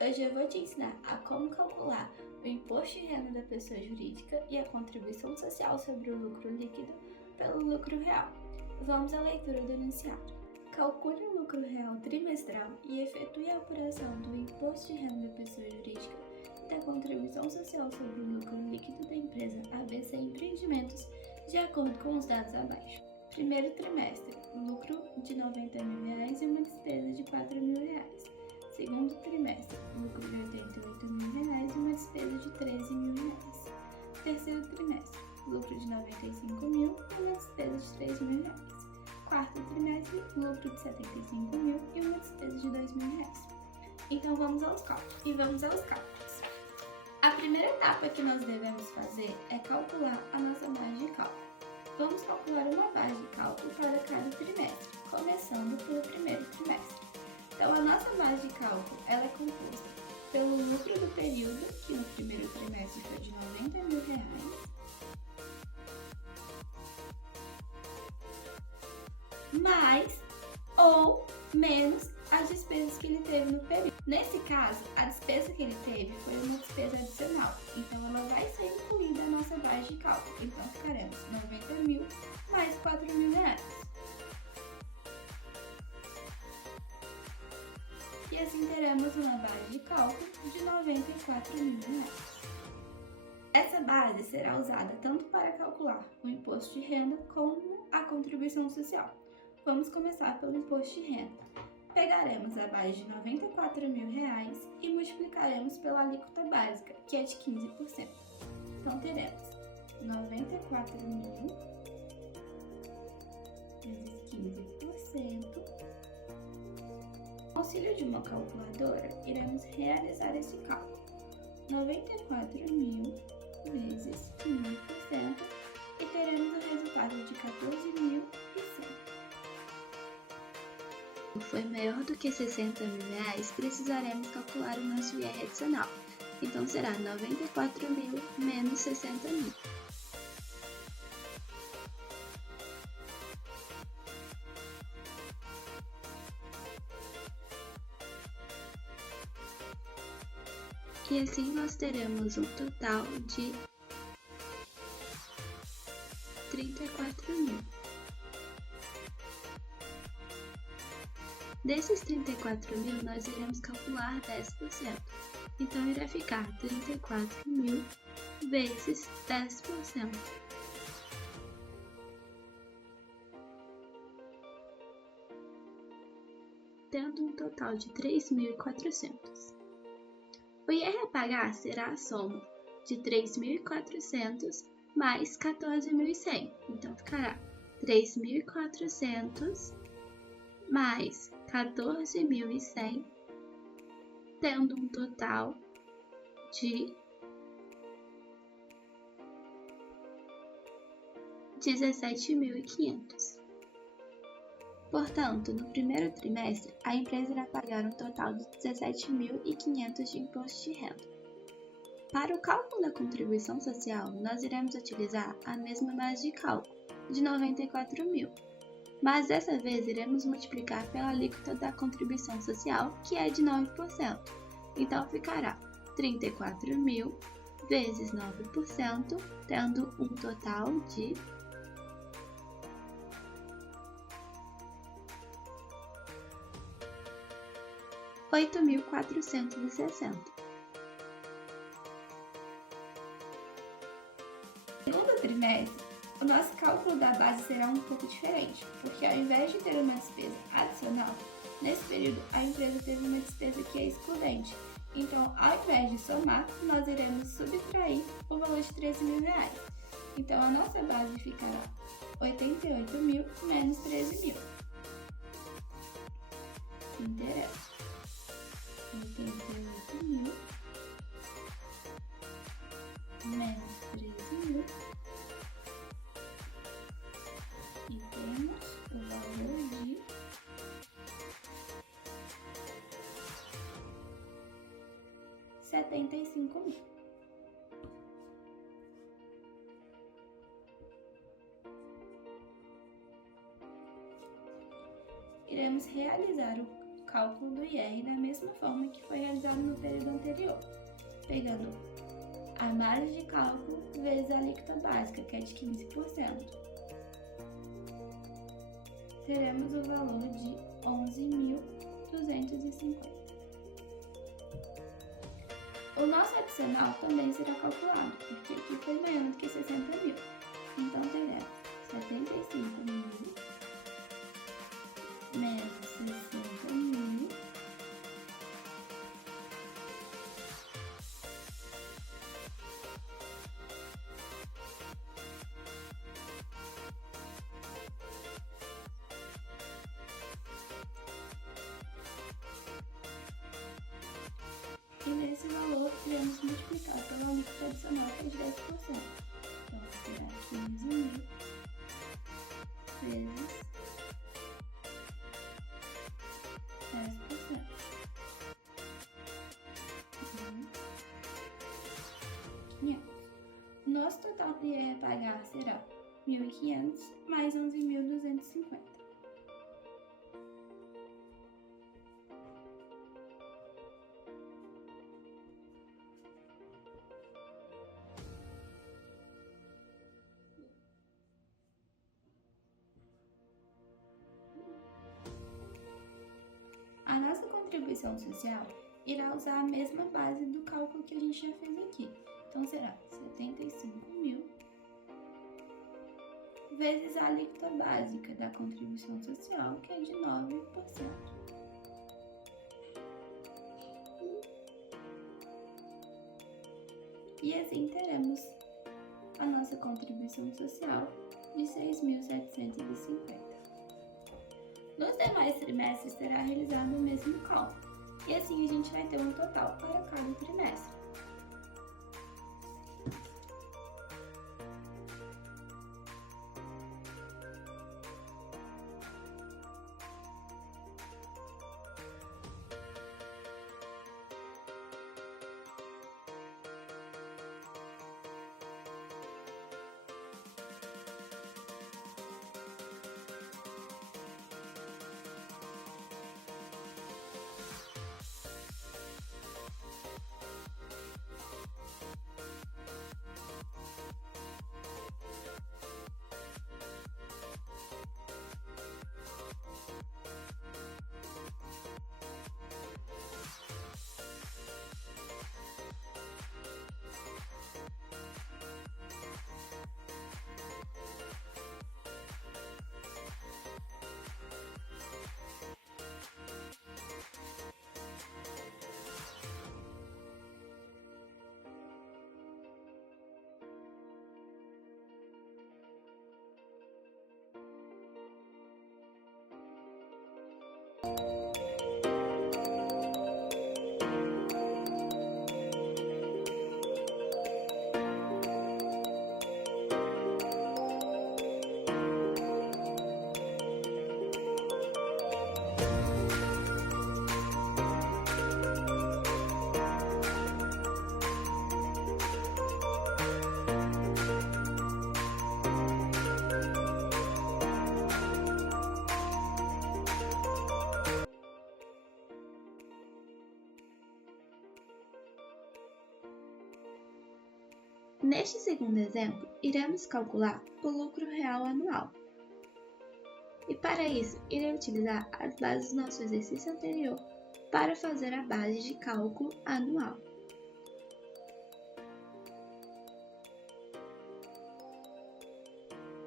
Hoje eu vou te ensinar a como calcular o imposto de renda da pessoa jurídica e a contribuição social sobre o lucro líquido pelo lucro real. Vamos à leitura do enunciado. Calcule o lucro real trimestral e efetue a apuração do imposto de renda da pessoa jurídica e da contribuição social sobre o lucro líquido da empresa ABC Empreendimentos de acordo com os dados abaixo. Primeiro trimestre, lucro de R$ 90.000 e uma despesa de R$ 4.000. Segundo trimestre, lucro de R$ 88.000 e uma despesa de R$ 13.000. Terceiro trimestre, lucro de R$ 95.000 e uma despesa de R$ 3.000. Quarto trimestre, lucro de R$ 75.000 e uma despesa de R$ 2.000. Então vamos aos cálculos. A primeira etapa que nós devemos fazer é calcular a nossa base de cálculo. Vamos calcular uma base de cálculo para cada trimestre, começando pelo primeiro trimestre. Então, a nossa base de cálculo ela é composta pelo lucro do período, que no primeiro trimestre foi de R$ 90.000, mais ou menos as despesas que ele teve no período. Nesse caso, a despesa que ele teve foi uma despesa adicional, então ela vai ser incluída na nossa base de cálculo. Então, ficaremos 90.000 mais R$ 4.000. E assim teremos uma base de cálculo de R$ 94.000. Essa base será usada tanto para calcular o imposto de renda como a contribuição social. Vamos começar pelo imposto de renda. Pegaremos a base de R$ 94.000 e multiplicaremos pela alíquota básica, que é de 15%. Então teremos 94.000 vezes 15%. Com auxílio de uma calculadora, iremos realizar esse cálculo. 94.000 vezes 15% e teremos o resultado de 14.100. Foi maior do que R$ 60.000, precisaremos calcular o nosso IR adicional. Então será 94.000 menos 60.000. E assim nós teremos um total de 34.000. Desses 34.000, nós iremos calcular 10%. Então irá ficar 34.000 vezes 10%. Tendo um total de 3.400. O IR a pagar será a soma de 3.400 mais 14.100. Então ficará 3.400 mais 14.100, tendo um total de 17.500. Portanto, no primeiro trimestre, a empresa irá pagar um total de 17.500 de imposto de renda. Para o cálculo da contribuição social, nós iremos utilizar a mesma base de cálculo, de 94.000, mas dessa vez iremos multiplicar pela alíquota da contribuição social, que é de 9%. Então ficará 34.000 vezes 9%, tendo um total de 8.460. No segundo trimestre, o nosso cálculo da base será um pouco diferente, porque ao invés de ter uma despesa adicional, nesse período a empresa teve uma despesa que é excludente. Então, ao invés de somar, nós iremos subtrair o valor de R$ 13.000. Então, a nossa base ficará 88.000 menos 13.000. Interessa. 88.000 menos 13.000 e temos o valor de 75.000. Iremos realizar cálculo do IR da mesma forma que foi realizado no período anterior, pegando a margem de cálculo vezes a alíquota básica, que é de 15%. Teremos o valor de 11.250. O nosso adicional também será calculado, porque aqui foi maior do que 60 mil. Então, teremos 75 mil menos 60 mil e nesse valor iremos multiplicar pela alíquota adicional, que é de 10%. Então, será 15 mil vezes 10%. Nosso total de IR a pagar será 1.500 mais 11.250. A nossa contribuição social irá usar a mesma base do cálculo que a gente já fez aqui. Então, será 75 mil vezes a alíquota básica da contribuição social, que é de 9%. E assim teremos a nossa contribuição social de 6.750. Nos demais trimestres será realizado o mesmo cálculo, e assim a gente vai ter um total para cada trimestre. Neste segundo exemplo, iremos calcular o lucro real anual. E para isso, irei utilizar as bases do nosso exercício anterior para fazer a base de cálculo anual.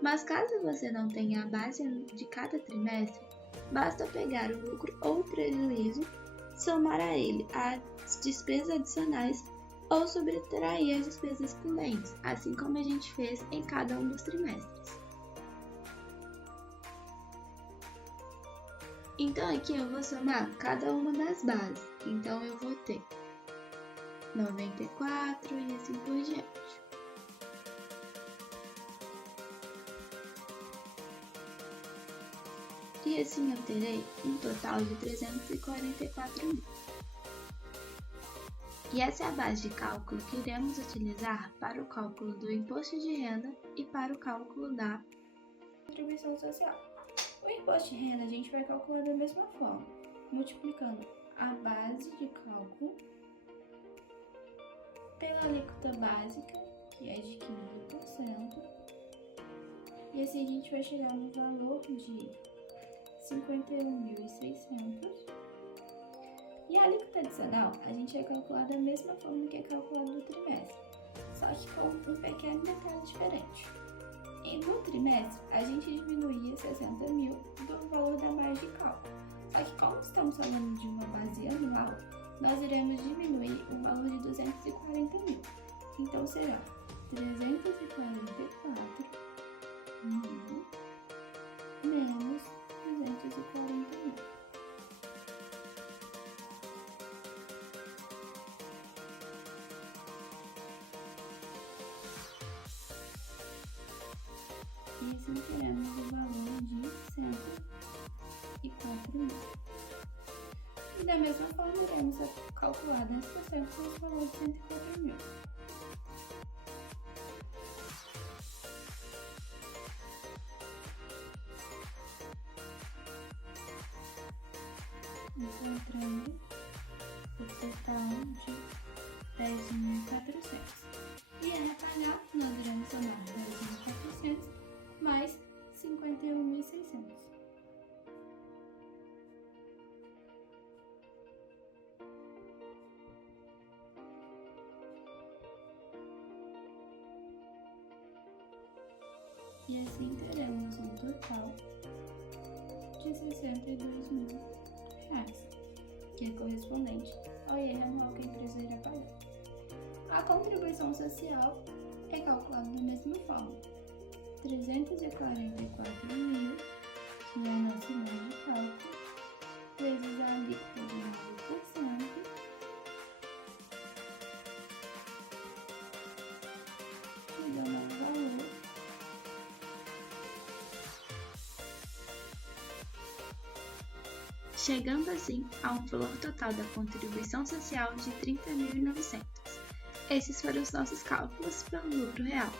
Mas caso você não tenha a base de cada trimestre, basta pegar o lucro ou o prejuízo, somar a ele as despesas adicionais ou subtrair as despesas correntes, assim como a gente fez em cada um dos trimestres. Então aqui eu vou somar cada uma das bases, então eu vou ter 94 e assim por diante. E assim eu terei um total de 344 mil. E essa é a base de cálculo que iremos utilizar para o cálculo do imposto de renda e para o cálculo da contribuição social. O imposto de renda a gente vai calcular da mesma forma. multiplicando a base de cálculo pela alíquota básica, que é de 15%, e assim a gente vai chegar no valor de 51.600. E a alíquota adicional a gente vai calcular da mesma forma que é calculado no trimestre, só que com um pequeno detalhe diferente. E no trimestre, a gente diminuía 60 mil do valor da base de cálculo. Só que como estamos falando de uma base anual, nós iremos diminuir o valor de 240 mil. Então será 344 mil menos 240 mil. E assim teremos o valor de 104 mil. E da mesma forma, iremos calcular 10% do valor de 104 mil. Encontrando o total de 10.400. E a repagar, nós iremos somar 10.400 mais 51.600. E assim teremos um total de 62 mil reais, que é correspondente ao IR anual que a empresa irá pagar. A contribuição social é calculada da mesma forma: 344 mil, que é a nossa base de cálculo, vezes a alíquota de 9%, que dá o nosso valor chegando assim a um valor total da contribuição social de 30.900. Esses foram os nossos cálculos pelo lucro real.